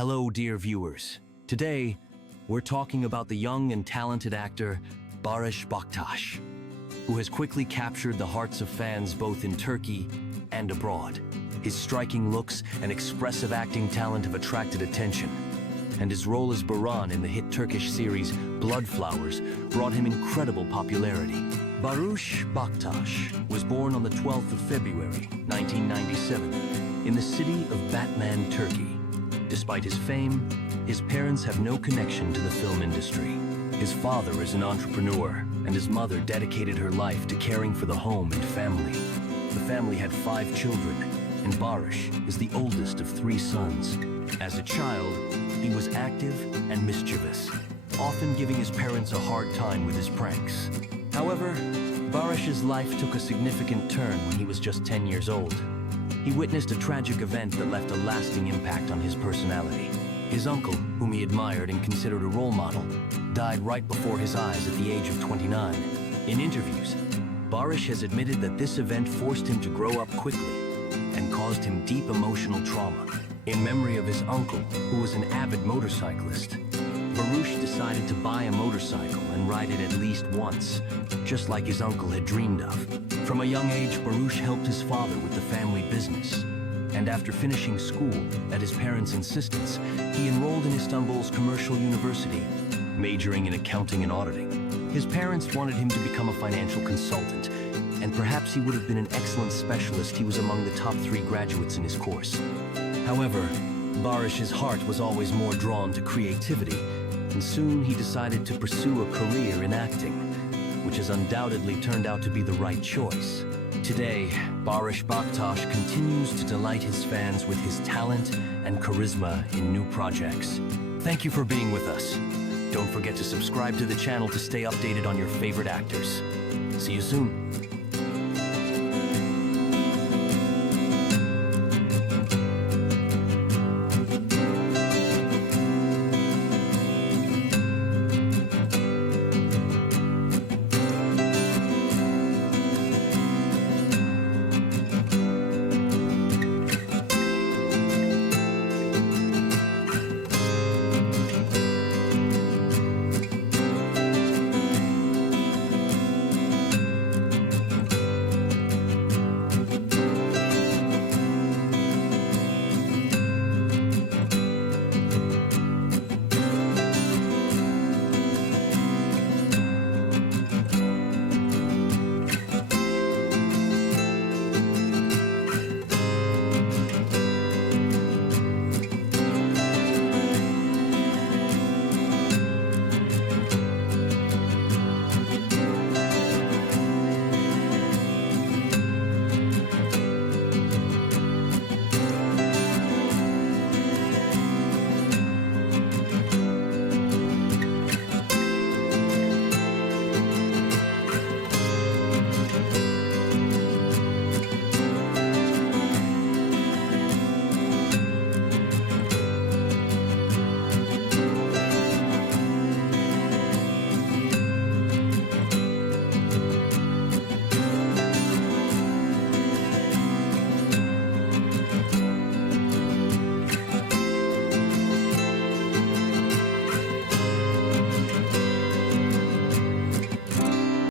Hello, dear viewers. Today, we're talking about the young and talented actor Barıs Baktas, who has quickly captured the hearts of fans both in Turkey and abroad. His striking looks and expressive acting talent have attracted attention, and his role as Baran in the hit Turkish series Bloodflowers brought him incredible popularity. Barıs Baktas was born on the 12th of February, 1997, in the city of Batman, Turkey. Despite his fame, his parents have no connection to the film industry. His father is an entrepreneur, and his mother dedicated her life to caring for the home and family. The family had 5 children, and Barıs is the oldest of 3 sons. As a child, he was active and mischievous, often giving his parents a hard time with his pranks. However, Barış's life took a significant turn when he was just 10 years old. He witnessed a tragic event that left a lasting impact on his personality. His uncle, whom he admired and considered a role model, died right before his eyes at the age of 29. In interviews, Barıs has admitted that this event forced him to grow up quickly and caused him deep emotional trauma. In memory of his uncle, who was an avid motorcyclist, Barıs decided to buy a motorcycle and ride it at least once, just like his uncle had dreamed of. From a young age, Barıs helped his father with the family business, and after finishing school, at his parents' insistence, he enrolled in Istanbul's commercial university, majoring in accounting and auditing. His parents wanted him to become a financial consultant, and perhaps he would have been an excellent specialist. He was among the top 3 graduates in his course. However, Barış's heart was always more drawn to creativity, and soon he decided to pursue a career in acting, which has undoubtedly turned out to be the right choice. Today, Barıs Baktas continues to delight his fans with his talent and charisma in new projects. Thank you for being with us. Don't forget to subscribe to the channel to stay updated on your favorite actors. See you soon.